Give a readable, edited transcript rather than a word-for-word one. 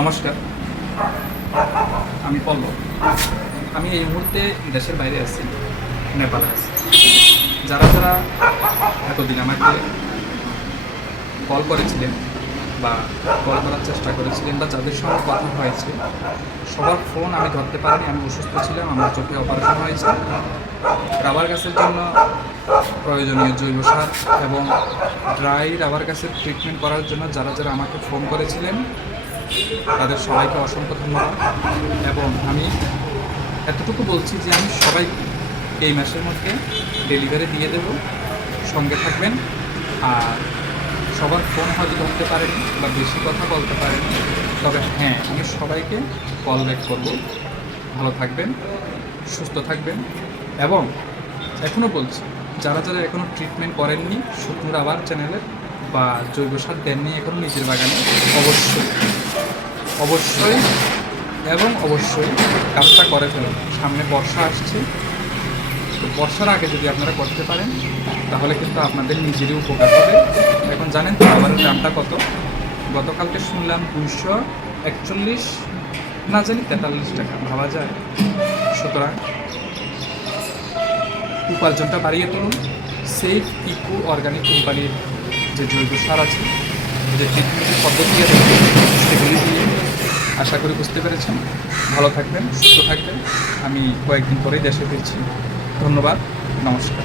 নমস্কার, আমি পল্লব। আমি এই মুহূর্তে দেশের বাইরে আছি, নেপালে আছি। যারা যারা এতদিন আমাকে কল করেছিলেন বা কল করার চেষ্টা করেছিলেন বা যাদের সঙ্গে কথা হয়েছে, সবার ফোন আমি ধরতে পারিনি। আমি অসুস্থ ছিলাম, আমার চোখে অপারেশন হয়েছে। রাবার গাছের জন্য প্রয়োজনীয় জৈব সার এবং ড্রাই রাবার গাছের ট্রিটমেন্ট করার জন্য যারা যারা আমাকে ফোন করেছিলেন তাদের সবাইকে অসংখ্য ধন্যবাদ। এবং আমি এতটুকু বলছি যে আমি সবাইকে এই মাসের মধ্যে ডেলিভারি দিয়ে দেব, সঙ্গে থাকবেন। আর সবার ফোন হয়তো ধরতে পারেনি বা বেশি কথা বলতে পারেনি, তবে হ্যাঁ, আমি সবাইকে কল ব্যাক করবো। ভালো থাকবেন, সুস্থ থাকবেন। এবং এখনও বলছি, যারা যারা এখনও ট্রিটমেন্ট করেননি শুকনো রাবার চ্যানেলে বা জৈব সার দেননি এখনও নিজের বাগানে, অবশ্যই অবশ্যই এবং অবশ্যই কাজটা করে ফেলুন। সামনে বর্ষা আসছে, তো বর্ষার আগে যদি আপনারা করতে পারেন তাহলে কিন্তু আপনাদের নিজেরই উপকার হবে। এখন জানেন তো রাবারের দামটা কত? গতকালকে শুনলাম 241, না জানি 43 টাকা, ভাবা যায়। সুতরাং উপার্জনটা বাড়িয়ে তুলুন। সেফ ইকো অর্গানিক কোম্পানির যে জৈব সার আছে, যে ট্রিটমেন্টের পদ্ধতি আছে, সেগুলি দিয়ে আশা করি বুঝতে পেরেছেন। ভালো থাকবেন, সুস্থ থাকবেন। আমি কয়েকদিন পরেই দেশে ফিরছি। ধন্যবাদ, নমস্কার।